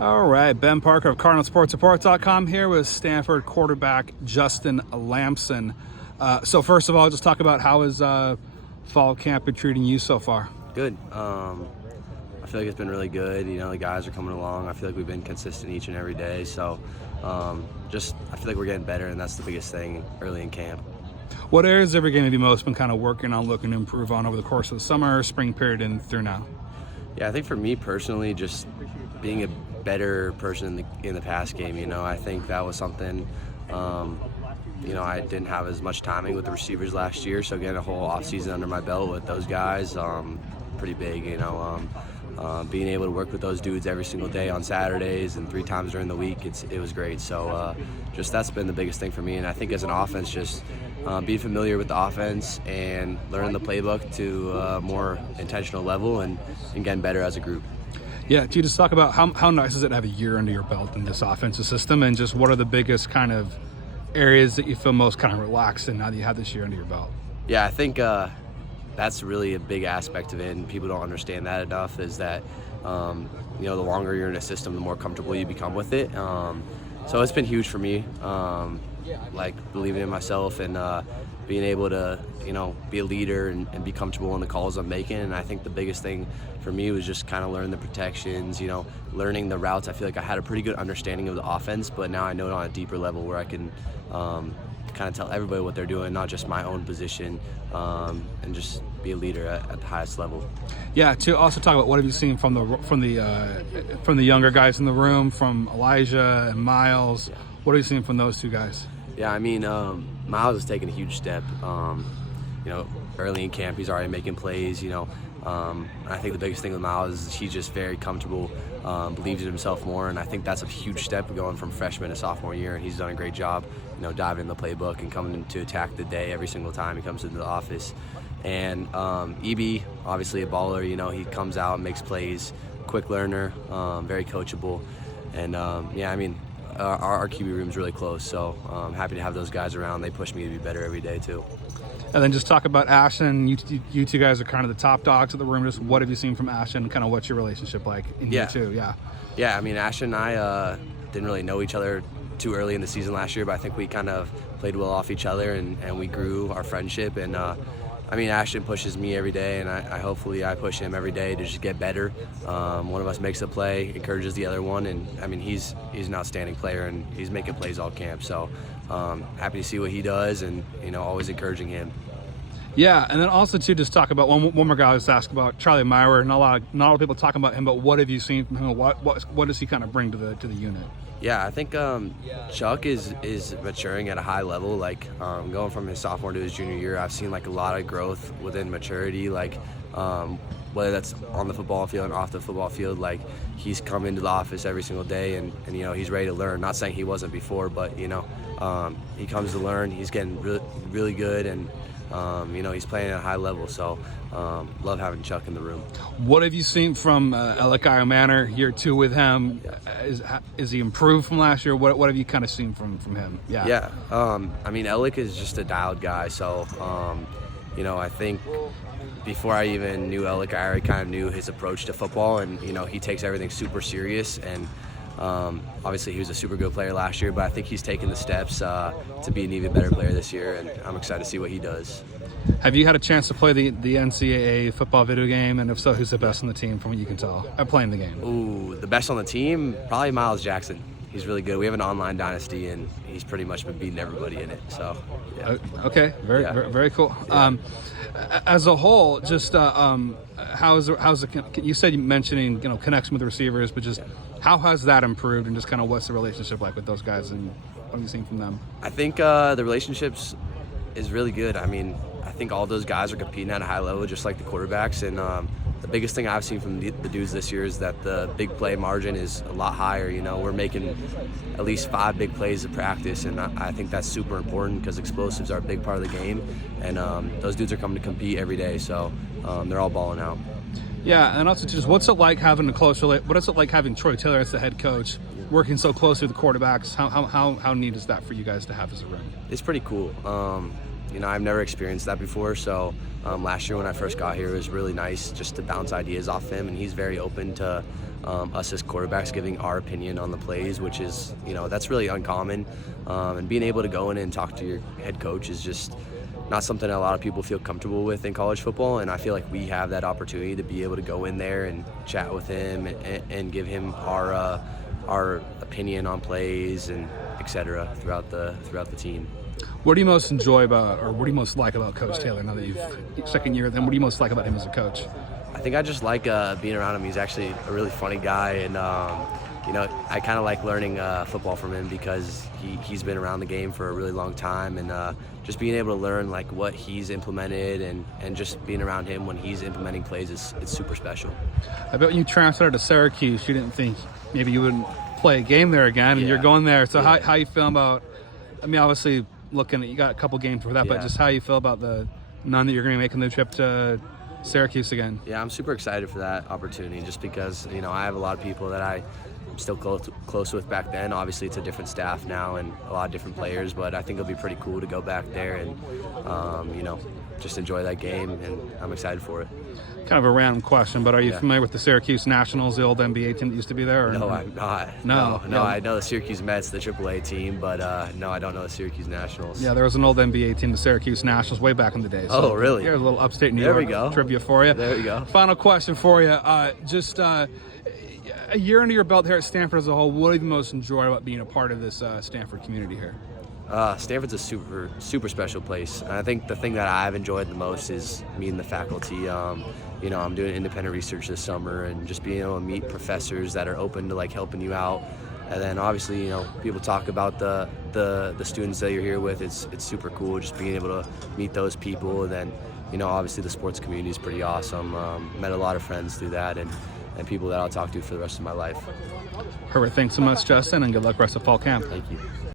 All right, Ben Parker of CardinalSportsReport.com here with Stanford quarterback Justin Lamson. So first of all, just talk about how is fall camp been treating you so far? Good. I feel like it's been really good. You know, the guys are coming along. I feel like we've been consistent each and every day. So I feel like we're getting better, and that's the biggest thing early in camp. What areas every game have you most been kind of working on, looking to improve on over the course of the summer, spring period, and through now? Yeah, I think for me personally, just being a better person in the pass game. You know, I think that was something. You know, I didn't have as much timing with the receivers last year, so getting a whole offseason under my belt with those guys, pretty big. You know, being able to work with those dudes every single day on Saturdays and 3 times during the week, it was great. So just that's been the biggest thing for me. And I think as an offense, just being familiar with the offense and learning the playbook to a more intentional level and getting better as a group. Yeah, can you just talk about how nice is it to have a year under your belt in this offensive system, and just what are the biggest kind of areas that you feel most kind of relaxed in now that you have this year under your belt? Yeah, I think that's really a big aspect of it, and people don't understand that enough, is that, you know, the longer you're in a system, the more comfortable you become with it. So it's been huge for me, like believing in myself and being able to, you know, be a leader and be comfortable in the calls I'm making. And I think the biggest thing for me was just kind of learning the protections, you know, learning the routes. I feel like I had a pretty good understanding of the offense, but now I know it on a deeper level where I can kind of tell everybody what they're doing, not just my own position, and just be a leader at the highest level. Yeah, to also talk about what have you seen from the younger guys in the room, from Elijah and Miles. Yeah. What have you seen from those two guys? Yeah, I mean, Miles has taken a huge step. You know, early in camp, he's already making plays. You know, I think the biggest thing with Miles is he's just very comfortable, believes in himself more, and I think that's a huge step going from freshman to sophomore year. And he's done a great job, you know, diving in the playbook and coming to attack the day every single time he comes into the office. And EB, obviously a baller. You know, he comes out and makes plays, quick learner, very coachable, and yeah, I mean, our QB room's really close, so I'm happy to have those guys around. They push me to be better every day too. And then just talk about Ashton. You two guys are kind of the top dogs of the room. Just what have you seen from Ashton? Kind of what's your relationship like in year two? Yeah, I mean, Ashton and I didn't really know each other too early in the season last year, but I think we kind of played well off each other, and we grew our friendship. And I mean, Ashton pushes me every day, and hopefully I push him every day to just get better. One of us makes a play, encourages the other one, and I mean, he's an outstanding player, and he's making plays all camp. So happy to see what he does, and, you know, always encouraging him. Yeah, and then also to just talk about one more guy I was asked about, Charlie Meyer. Not a lot of people talking about him, but what have you seen from him? What does he kind of bring to the unit? Yeah, I think Chuck is maturing at a high level. Like going from his sophomore to his junior year, I've seen like a lot of growth within maturity. Like whether that's on the football field and off the football field, like he's come into the office every single day, and you know, he's ready to learn. Not saying he wasn't before, but you know, he comes to learn. He's getting really good, and you know, he's playing at a high level. So love having Chuck in the room. What have you seen from Elikai Manor year 2 with him? Is he improved from last year? What have you kind of seen from him? Yeah. I mean, Elic is just a dialed guy. So you know, I think before I even knew Elic, I already kind of knew his approach to football, and you know, he takes everything super serious. And obviously he was a super good player last year, but I think he's taken the steps to be an even better player this year, and I'm excited to see what he does. Have you had a chance to play the NCAA football video game? And if so, who's the best on the team from what you can tell at playing the game? Ooh, the best on the team? Probably Miles Jackson. He's really good. We have an online dynasty, and he's pretty much been beating everybody in it. So, yeah. Okay, very cool. Yeah. As a whole, just how's the you said you mentioning, you know, connection with the receivers, but just how has that improved, and just kind of what's the relationship like with those guys, and what have you seen from them? I think the relationships is really good. I mean, I think all those guys are competing at a high level, just like the quarterbacks. And the biggest thing I've seen from the dudes this year is that the big play margin is a lot higher. You know, we're making at least 5 big plays of practice, and I think that's super important because explosives are a big part of the game. And those dudes are coming to compete every day, so they're all balling out. Yeah, and also just what's it like having what is it like having Troy Taylor as the head coach, working so closely with the quarterbacks? How neat is that for you guys to have as a room? It's pretty cool. You know, I've never experienced that before, so last year when I first got here, it was really nice just to bounce ideas off him, and he's very open to us as quarterbacks giving our opinion on the plays, which is, that's really uncommon. And being able to go in and talk to your head coach is just not something that a lot of people feel comfortable with in college football, and I feel like we have that opportunity to be able to go in there and chat with him and give him our opinion on plays and etc. throughout the team. What do you most enjoy about, or what do you most like about Coach Taylor now that you've second year? Then what do you most like about him as a coach? I think I just like being around him. He's actually a really funny guy, and I kind of like learning football from him because he's been around the game for a really long time, and just being able to learn like what he's implemented and just being around him when he's implementing plays it's super special. I bet when you transferred to Syracuse, you didn't think maybe you wouldn't play a game there again, and you're going there. So how you feel about? I mean, obviously looking at you got a couple games for that, but just how you feel about the none that you're going to be making the trip to Syracuse again? Yeah, I'm super excited for that opportunity just because, I have a lot of people that I'm still close with back then. Obviously, it's a different staff now and a lot of different players, but I think it'll be pretty cool to go back there and, just enjoy that game, and I'm excited for it. Kind of a random question, but are you familiar with the Syracuse Nationals, the old NBA team that used to be there? Or no, I'm not. No, I know the Syracuse Mets, the AAA team, but no, I don't know the Syracuse Nationals. Yeah, there was an old NBA team, the Syracuse Nationals, way back in the day. So really? Here's a little upstate New York trivia for you. There we go. Final question for you. A year under your belt here at Stanford as a whole, what have you most enjoyed about being a part of this Stanford community here? Stanford's a super special place. And I think the thing that I've enjoyed the most is meeting the faculty. I'm doing independent research this summer and just being able to meet professors that are open to like helping you out. And then obviously, people talk about the students that you're here with. It's super cool just being able to meet those people. And then, obviously the sports community is pretty awesome. Met a lot of friends through that and people that I'll talk to for the rest of my life. Herbert, thanks so much, Justin, and good luck rest of fall camp. Thank you.